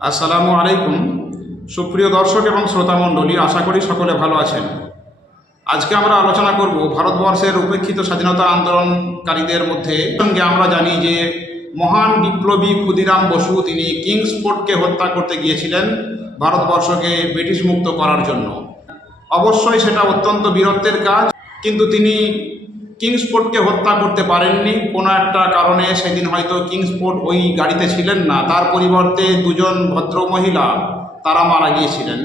আসসালামু আলাইকুম। সুপ্রিয় দর্শক এবং শ্রোতামণ্ডলী, আশা করি সকলে ভালো আছেন। আজকে আমরা আলোচনা করব ভারতবর্ষের উপেক্ষিত স্বাধীনতা আন্দোলনকারীদের মধ্যে সঙ্গে আমরা জানি যে মহান বিপ্লবী ক্ষুদিরাম বসু তিনি কিংসফোর্ডকে হত্যা করতে গিয়েছিলেন ভারতবর্ষকে ব্রিটিশ মুক্ত করার জন্য। অবশ্যই সেটা অত্যন্ত বীরত্বের কাজ, কিন্তু তিনি কিংসফোর্ডকে হত্যা করতে পারেননি। কোনো একটা কারণে সেদিন হয়তো কিংসফোর্ড ওই গাড়িতে ছিলেন না, তার পরিবর্তে দুজন ভদ্র মহিলা তারা মারা গিয়েছিলেন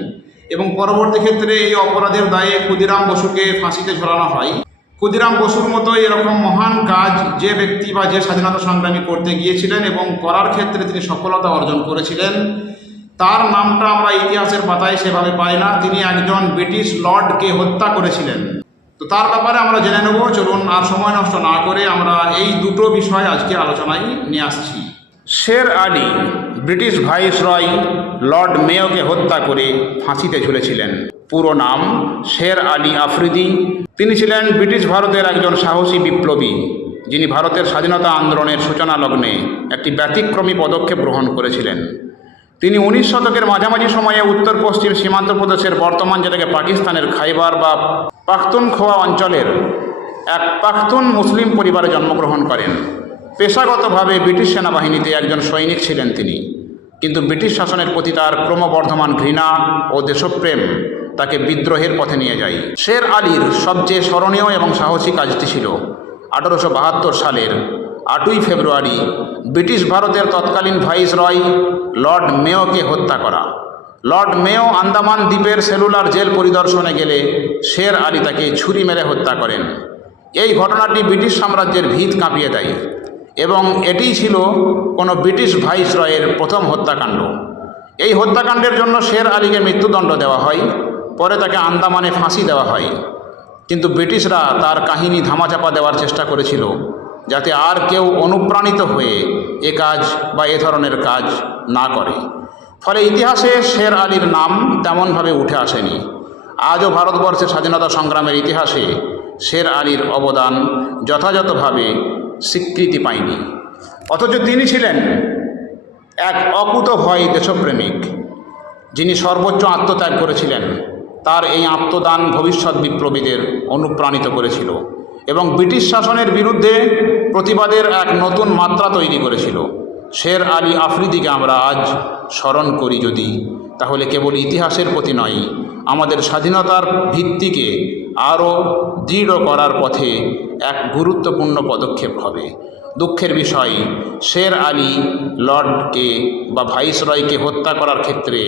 এবং পরবর্তী ক্ষেত্রে এই অপরাধের দায়ে ক্ষুদিরাম বসুকে ফাঁসিতে ঝোলানো হয়। ক্ষুদিরাম বসুর মতো এরকম মহান কাজ যে ব্যক্তি বা যে স্বাধীনতা সংগ্রামী করতে গিয়েছিলেন এবং করার ক্ষেত্রে তিনি সফলতা অর্জন করেছিলেন, তার নামটা আমরা ইতিহাসের পাতায় সেভাবে পাই না। তিনি একজন ব্রিটিশ লর্ডকে হত্যা করেছিলেন। তো তার ব্যাপারে আমরা জেনে নেব। চলুন আর সময় নষ্ট না করে আমরা এই দুটো বিষয় আজকে আলোচনায় নিয়ে আসছি। শের আলী ব্রিটিশ ভাইসরয় লর্ড মেয়োকে হত্যা করে ফাঁসিতে ঝুলেছিলেন। পুরো নাম শের আলী আফ্রিদি। তিনি ছিলেন ব্রিটিশ ভারতের একজন সাহসী বিপ্লবী, যিনি ভারতের স্বাধীনতা আন্দোলনের সূচনা লগ্নে একটি ব্যতিক্রমী পদক্ষেপ গ্রহণ করেছিলেন। তিনি 19 শতকের মাঝামাঝি সময়ে উত্তর পশ্চিম সীমান্ত প্রদেশের বর্তমান যেটাকে পাকিস্তানের খাইবার বা পাখতুনখোয়া অঞ্চলের এক পাখতুন মুসলিম পরিবারে জন্মগ্রহণ করেন। পেশাগতভাবে ব্রিটিশ সেনাবাহিনীতে একজন সৈনিক ছিলেন তিনি, কিন্তু ব্রিটিশ শাসনের প্রতি তার ক্রমবর্ধমান ঘৃণা ও দেশপ্রেম তাকে বিদ্রোহের পথে নিয়ে যায়। শের আলীর সবচেয়ে স্মরণীয় এবং সাহসী কাজটি ছিল 1872 সালের 8ই ফেব্রুয়ারি ব্রিটিশ ভারতের তৎকালীন ভাইসরয় লর্ড মেয়োকে হত্যা করা। লর্ড মেয়ো আন্দামান দ্বীপের সেলুলার জেল পরিদর্শনে গেলে শের আলী তাকে ছুরি মেরে হত্যা করেন। এই ঘটনাটি ব্রিটিশ সাম্রাজ্যের ভিত কাঁপিয়ে দেয় এবং এটিই ছিল কোনো ব্রিটিশ ভাইসরয়ের প্রথম হত্যাকাণ্ড। এই হত্যাকাণ্ডের জন্য শের আলীকে মৃত্যুদণ্ড দেওয়া হয়, পরে তাকে আন্দামানে ফাঁসি দেওয়া হয়। কিন্তু ব্রিটিশরা তার কাহিনী ধামাচাপা দেওয়ার চেষ্টা করেছিল, যাতে আর কেউ অনুপ্রাণিত হয়ে এ কাজ বা এ ধরনের কাজ না করে। ফলে ইতিহাসে শের আলীর নাম তেমনভাবে উঠে আসেনি। আজও ভারতবর্ষের স্বাধীনতা সংগ্রামের ইতিহাসে শের আলীর অবদান যথাযথভাবে স্বীকৃতি পায়নি। অথচ তিনি ছিলেন এক অকুতোভয় দেশপ্রেমিক, যিনি সর্বোচ্চ আত্মত্যাগ করেছিলেন। তার এই আত্মদান ভবিষ্যৎ বিপ্লবীদের অনুপ্রাণিত করেছিল এবং ব্রিটিশ শাসনের বিরুদ্ধে প্রতিবাদের এক নতুন মাত্রা তৈরি করেছিল। শের আলী আফ্রিদিকে আমরা আজ স্মরণ করি যদি, তাহলে কেবল ইতিহাসের প্রতি নয়, আমাদের স্বাধীনতার ভিত্তিকে আরও দৃঢ় করার পথে এক গুরুত্বপূর্ণ পদক্ষেপ হবে। দুঃখের বিষয়, শের আলী লর্ডকে বা ভাইসরয়কে হত্যা করার ক্ষেত্রে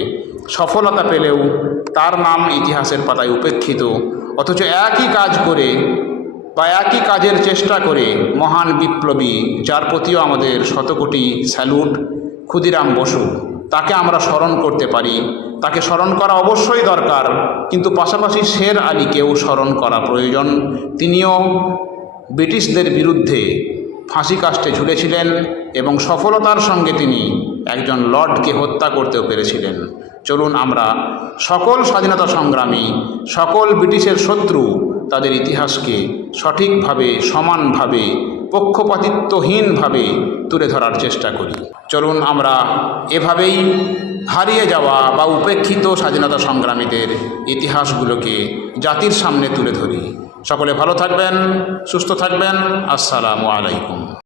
সফলতা পেলেও তার নাম ইতিহাসের পাতায় উপেক্ষিত। অথচ একই কাজ করে বা একই কাজের চেষ্টা করে মহান বিপ্লবী, যার প্রতিও আমাদের শতকোটি স্যালুট, ক্ষুদিরাম বসু, তাকে আমরা স্মরণ করতে পারি। তাকে স্মরণ করা অবশ্যই দরকার, কিন্তু পাশাপাশি শের আলীকেও স্মরণ করা প্রয়োজন। তিনিও ব্রিটিশদের বিরুদ্ধে ফাঁসি কাস্টে ঝুলেছিলেন এবং সফলতার সঙ্গে তিনি একজন লর্ডকে হত্যা করতেও পেরেছিলেন। চলুন আমরা সকল স্বাধীনতা সংগ্রামী, সকল ব্রিটিশের শত্রু, তাদের ইতিহাসকে সঠিকভাবে, সমানভাবে, পক্ষপাতিত্বহীনভাবে তুলে ধরার চেষ্টা করি। চলুন আমরা এভাবেই হারিয়ে যাওয়া বা উপেক্ষিত স্বাধীনতা সংগ্রামীদের ইতিহাসগুলোকে জাতির সামনে তুলে ধরি। সকলে ভালো থাকবেন, সুস্থ থাকবেন। আসসালামু আলাইকুম।